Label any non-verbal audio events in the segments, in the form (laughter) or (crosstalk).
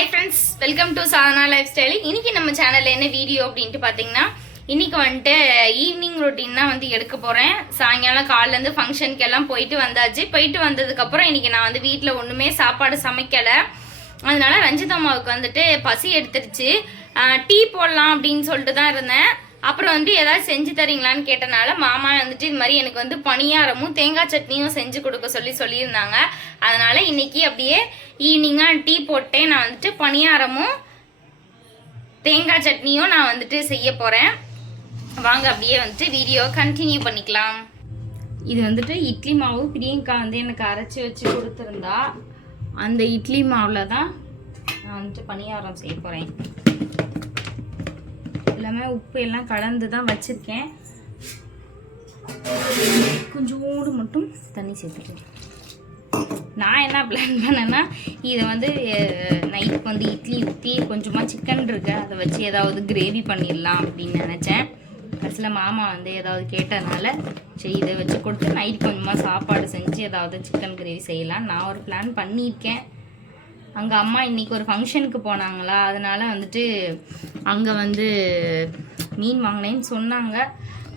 Hi friends welcome to Sadhana lifestyle இன்றைக்கி நம்ம சேனலில் என்ன வீடியோ அப்படின்ட்டு பார்த்தீங்கன்னா இன்றைக்கி வந்துட்டு ஈவினிங் ரொட்டீன் தான் வந்து எடுக்க போகிறேன் சாயங்காலம் காலிலேருந்து ஃபங்க்ஷனுக்கு எல்லாம் போயிட்டு வந்தாச்சு. போயிட்டு வந்ததுக்கப்புறம் இன்னைக்கு நான் வந்து வீட்டில் ஒன்றுமே சாப்பாடு சமைக்கலை. அதனால் ரஞ்சித் அம்மாவுக்கு வந்துட்டு பசி எடுத்துருச்சு. டீ போடலாம் அப்படின்னு சொல்லிட்டு தான் இருந்தேன். அப்புறம் வந்து ஏதாவது செஞ்சு தரீங்களான்னு கேட்டனால மாமா வந்துட்டு இது மாதிரி எனக்கு வந்து பணியாரமும் தேங்காய் சட்னியும் செஞ்சு கொடுக்க சொல்லி சொல்லியிருந்தாங்க. அதனால இன்னைக்கு அப்படியே ஈவினிங்காக டீ போட்டேன். நான் வந்துட்டு பணியாரமும் தேங்காய் சட்னியும் நான் வந்துட்டு செய்ய போகிறேன் வாங்க அப்படியே வந்துட்டு வீடியோ கண்டினியூ பண்ணிக்கலாம். இது வந்துட்டு இட்லி மாவு பிரியங்கா வந்து எனக்கு அரைச்சி வச்சு கொடுத்துருந்தா அந்த இட்லி மாவில் தான் நான் வந்துட்டு பணியாரம் செய்ய போகிறேன் எல்லாமே உப்பு எல்லாம் கலந்து தான் வச்சுருக்கேன். கொஞ்சோடு மட்டும் தண்ணி சேர்த்துக்கிறேன் நான் என்ன பிளான் பண்ணேன்னா இதை வந்து நைட்டுக்கு வந்து இட்லி ஊற்றி கொஞ்சமாக சிக்கன் இருக்கு அதை வச்சு ஏதாவது கிரேவி பண்ணிடலாம் அப்படின்னு நினச்சேன். கடைசியில் மாமா வந்து ஏதாவது கேட்டதுனால சரி இதை வச்சு கொடுத்து நைட் கொஞ்சமாக சாப்பாடு செஞ்சு ஏதாவது சிக்கன் கிரேவி செய்யலாம். நான் ஒரு பிளான் பண்ணியிருக்கேன். அங்கே அம்மா இன்னைக்கு ஒரு ஃபங்க்ஷனுக்கு போனாங்களா அதனால வந்துட்டு அங்கே வந்து மீன் வாங்கினேன்னு சொன்னாங்க.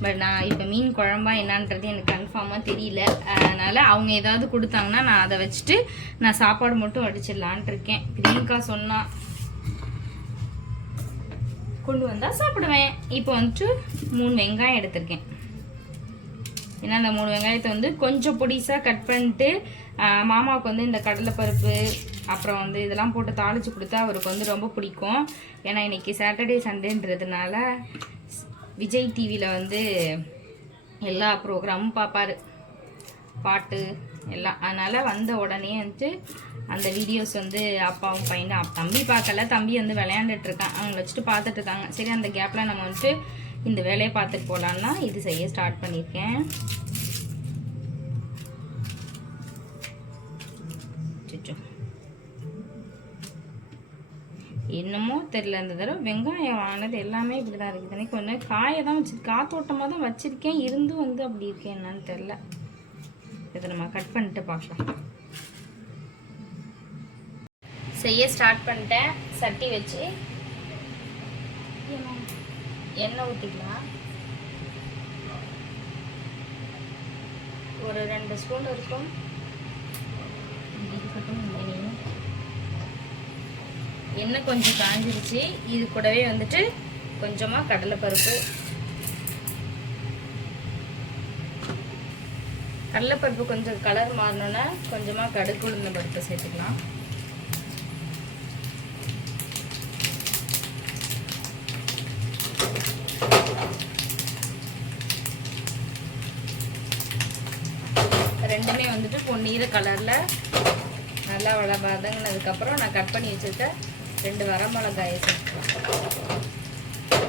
பட் நான் இப்போ மீன் குழம்பா என்னான்றது எனக்கு கன்ஃபார்மாக தெரியல. அதனால் அவங்க ஏதாவது கொடுத்தாங்கன்னா நான் அதை வச்சுட்டு நான் சாப்பாடு மட்டும் வடிச்சிடலான்ட்டு இருக்கேன். பிரியங்கா சொன்னா கொண்டு வந்தால் சாப்பிடுவேன். இப்போ வந்துட்டு மூணு வெங்காயம் எடுத்திருக்கேன். ஏன்னா அந்த மூணு வெங்காயத்தை வந்து கொஞ்சம் பொடிசாக கட் பண்ணிட்டு மாமாவுக்கு வந்து இந்த கடலைப்பருப்பு அப்புறம் வந்து இதெல்லாம் போட்டு தாளித்து கொடுத்தா அவருக்கு வந்து ரொம்ப பிடிக்கும். ஏன்னா இன்னைக்கு சாட்டர்டே சண்டேன்றதுனால விஜய் டிவியில் வந்து எல்லா ப்ரோக்ராமும் பார்ப்பாரு. பாட்டு எல்லாம். அதனால் வந்த உடனே வந்துட்டு அந்த வீடியோஸ் வந்து அப்பாவும் பையனும் தம்பி பார்க்கல. தம்பி வந்து விளையாண்டுட்டு இருக்கான். அவங்கள வச்சுட்டு பார்த்துட்டு இருக்காங்க. சரி அந்த கேப்பில் நம்ம வந்துட்டு இந்த வேலையை பார்த்துட்டு போகலான்னா இது செய்ய ஸ்டார்ட் பண்ணியிருக்கேன் அச்சச்சோ. என்னமோ தெரில இந்த தடவை. வெங்காயம் வாங்கினது எல்லாமே இப்படி தான் இருக்குது எனக்கு ஒன்று காயை தான் வச்சு காத்தோட்டமாக தான் வச்சுருக்கேன். இருந்தும் வந்து அப்படி இருக்கேன் என்னன்னு தெரில இதை நம்ம கட் பண்ணிட்டு பார்க்கலாம். செய்ய ஸ்டார்ட் பண்ணிட்டேன். சட்டி வச்சு. எண்ணெய் ஊற்றிக்கலாம் ஒரு ரெண்டு ஸ்பூன் இருக்கும். எண்ணெய் கொஞ்சம் காஞ்சிருச்சு. இது கூடவே வந்துட்டு கொஞ்சமாக கடலைப்பருப்பு. கடலைப்பருப்பு கொஞ்சம் கலர் மாறினோன்னா கொஞ்சமாக கடுக்கு உளுந்த பருப்பு சேர்த்துக்கலாம். ரெண்டுமே வந்துட்டு பொன்னீர கலரில் நல்லா வள வதங்கினதுக்கப்புறம் நான் கட் பண்ணி வச்சுருக்க ரெண்டு வரமிளகாயை சேர்த்துக்கலாம்.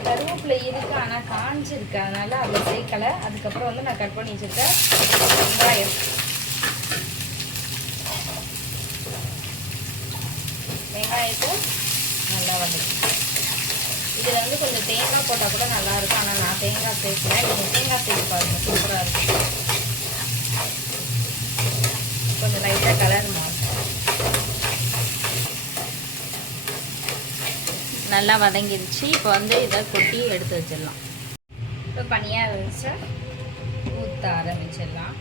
கருவேப்பிலை இருக்கு ஆனால் காஞ்சிருக்கு. அதனால அதை சேர்க்கலை. அதுக்கப்புறம் வந்து நான் கட் பண்ணி வச்சுருக்கேன் வெங்காயம். வெங்காயத்தை நல்லா வதக்கி. இதில் வந்து கொஞ்சம் தேங்காய் போட்டால் கூட நல்லாயிருக்கும் ஆனால் நான் தேங்காய் சேர்க்கல. நீங்கள் தேங்காய் சேர்த்து பாருங்கள் சூப்பராக இருக்கும் கொஞ்சம் லைட்டாக கலர் மாறும் நல்லா வதங்கிருச்சு. இப்போ வந்து இதை கொட்டி எடுத்து வச்சிடலாம். இப்போ பனியாக வச்சா ஊற்ற ஆரம்பிச்சிடலாம்.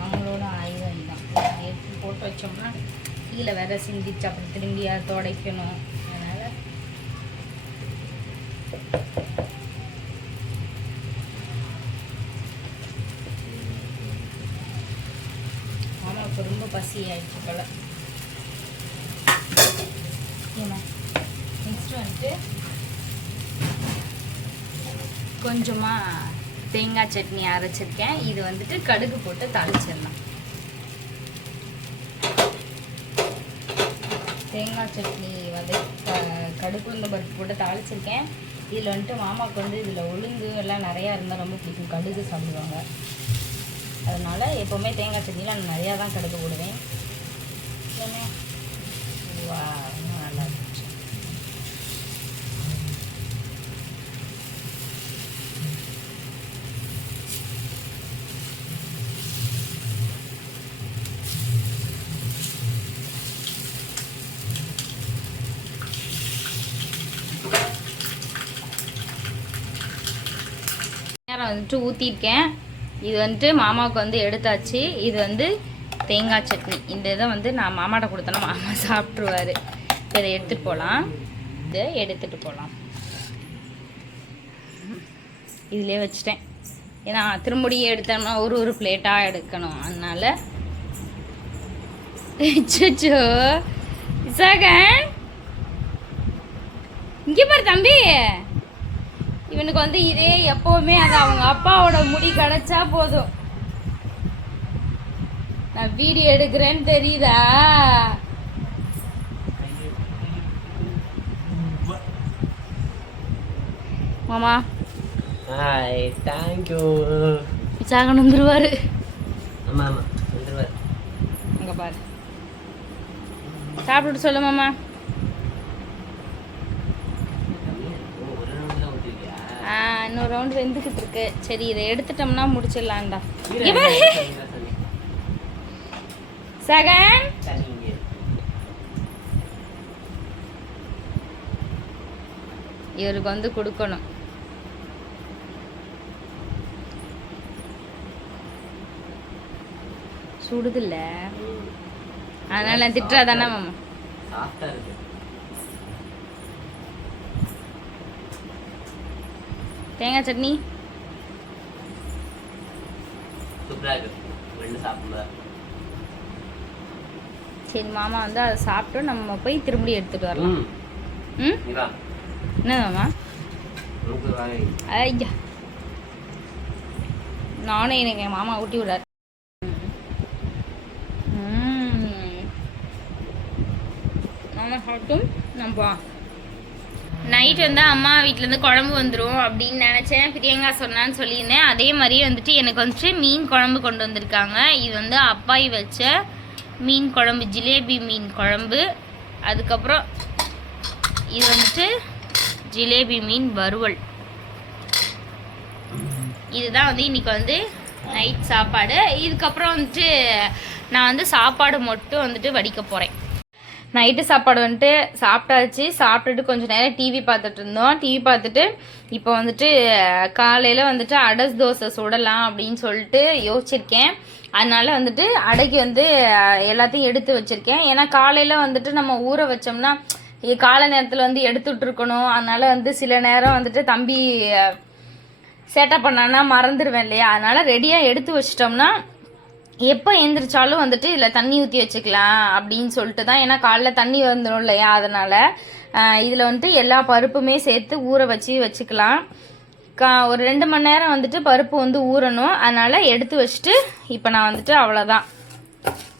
நம்மளோட ஆயுதம் தான் போட்டு வச்சோம்னா கீழே வேற சிந்திச்சு அப்புறம் திரும்பி அதை துடைக்கணும் அதனால் எனக்கு ரொம்ப பசி ஆயிடுச்சு போல. ஏமா நெக்ஸ்ட் வந்துட்டு கொஞ்சமாக தேங்காய் சட்னி அரைச்சிருக்கேன். இது வந்துட்டு கடுகு போட்டு தாளிச்சிடலாம். தேங்காய் சட்னி வந்து கடுகு இந்த பருப்பு போட்டு தாளிச்சிருக்கேன். இதில் வந்துட்டு மாமாவுக்கு வந்து இதில் உளுந்து எல்லாம் நிறையா இருந்தால் ரொம்ப பிடிக்கும். கடுகு சாப்பிடுவாங்க. அதனால் எப்போவுமே தேங்காய் சட்னியில் நான் நிறையா தான் கடுகு போடுவேன். வா இன்னும் நல்லா நேரம் வந்துட்டு ஊற்றிருக்கேன் இது வந்துட்டு மாமாவுக்கு வந்து எடுத்தாச்சு. இது வந்து தேங்காய் சட்னி. இந்த இதை வந்து நான் மாமாட்ட கொடுத்தேன்னா மாமா (laughs) சாப்பிட்ருவாரு இதை எடுத்துகிட்டு போகலாம் இதை எடுத்துகிட்டு போகலாம் இதிலே வச்சுட்டேன். ஏன்னா திரும்படியே எடுத்தோம்னா ஒரு ஒரு பிளேட்டாக எடுக்கணும். அதனால் அச்சோ சகன் இங்கே பாரு தம்பி. இவனுக்கு வந்து இதே எப்பவுமே அது அவங்க அப்பாவோட முடி கிடைச்சா போதும். நான் வீடியோ எடுக்கிறேன்னு தெரியுதா மாமா. ஹாய் தேங்க்யூ விசாகன் வந்துருவாரு. ஆமாம் ஆமாம் வந்துடுவார் அங்க பாரு. சாப்பிட்டுட்டு சொல்லு மாமா ஓ ஒரு ரவுண்ட் தான் ஊற்றிருக்கியா ஆ, இன்னொரு ரவுண்ட் வெந்துக்கிட்டு இருக்கு. சரி இதை எடுத்துட்டோம்னா முடிச்சிடலாம்டா. சகன். இவருக்கு வந்து கொடுக்கணும். சுடுதில்ல. அதனால திட்டுறாதானே மாமா சாஃப்டா இருக்கு தேங்காய் சட்னி. சரி மாமா வந்து அதை சாப்பிட்டு நம்ம போய் திரும்பி எடுத்துட்டு வரலாம். ம். என்ன மாமா? ஐயா. நானும் எனக்கு என் மாமா ஊட்டி விடாரு மாமா சாப்பிட்டும். நம்ம நைட் வந்து அம்மா வீட்டிலேருந்து குழம்பு வந்துடும் அப்படின்னு நினச்சேன். பிரியங்கா சொன்னான்னு சொல்லியிருந்தேன். அதே மாதிரியே வந்துட்டு எனக்கு வந்துட்டு மீன் குழம்பு கொண்டு வந்திருக்காங்க. இது வந்து அப்பாய் வச்ச மீன் குழம்பு ஜிலேபி மீன் குழம்பு. அதுக்கப்புறம் இது வந்துட்டு ஜிலேபி மீன் வறுவல். இதுதான் வந்து இன்னைக்கு வந்து நைட் சாப்பாடு. இதுக்கப்புறம் வந்துட்டு நான் வந்து சாப்பாடு மட்டும் வந்துட்டு வடிக்க போகிறேன் நைட்டு சாப்பாடு வந்துட்டு சாப்பிட்டாச்சு. சாப்பிட்டுட்டு கொஞ்சம் நேரம் டிவி பார்த்துட்டு இருந்தோம். டிவி பார்த்துட்டு இப்போ வந்துட்டு காலையில் வந்துட்டு அடஸ் தோசை சுடலாம் அப்படின்னு சொல்லிட்டு யோசிச்சிருக்கேன். அதனால வந்துட்டு அடைக்கு வந்து எல்லாத்தையும் எடுத்து வச்சுருக்கேன். ஏன்னா காலையில் வந்துட்டு நம்ம ஊற வச்சோம்னா காலை நேரத்தில் வந்து எடுத்துட்டு இருக்கணும். அதனால வந்து சில நேரம் வந்துட்டு தம்பி சேட்டை பண்ணான்னா மறந்துடுவேன் இல்லையா? அதனால் ரெடியாக எடுத்து வச்சிட்டோம்னா எப்போ எந்திரிச்சாலும் வந்துட்டு இதில் தண்ணி ஊற்றி வச்சுக்கலாம் அப்படின்னு சொல்லிட்டு தான். ஏன்னா காலைல தண்ணி வந்துடும் இல்லையா? அதனால் இதில் வந்துட்டு எல்லா பருப்புமே சேர்த்து ஊற வச்சு வச்சுக்கலாம். கா ஒரு ரெண்டு மணி நேரம் வந்துட்டு பருப்பு வந்து ஊறணும். அதனால் எடுத்து வச்சுட்டு இப்போ நான் வந்துட்டு அவ்வளோதான்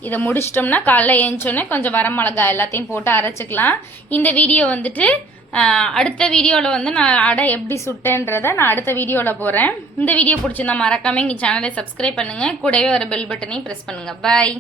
இதை முடிச்சிட்டோம்னா காலைல ஏஞ்சோடனே கொஞ்சம் வரமிளகா எல்லாத்தையும் போட்டு அரைச்சிக்கலாம். இந்த வீடியோ வந்துட்டு அடுத்த வீடியோவில் வந்து நான் அடை எப்படி சுட்டேன்றதை நான் அடுத்த வீடியோவில் போகிறேன் இந்த வீடியோ பிடிச்சிருந்தா மறக்காமல் எங்கள் சேனலை சப்ஸ்கிரைப் பண்ணுங்கள் கூடவே ஒரு பெல் பட்டனையும் ப்ரெஸ் பண்ணுங்கள் பாய்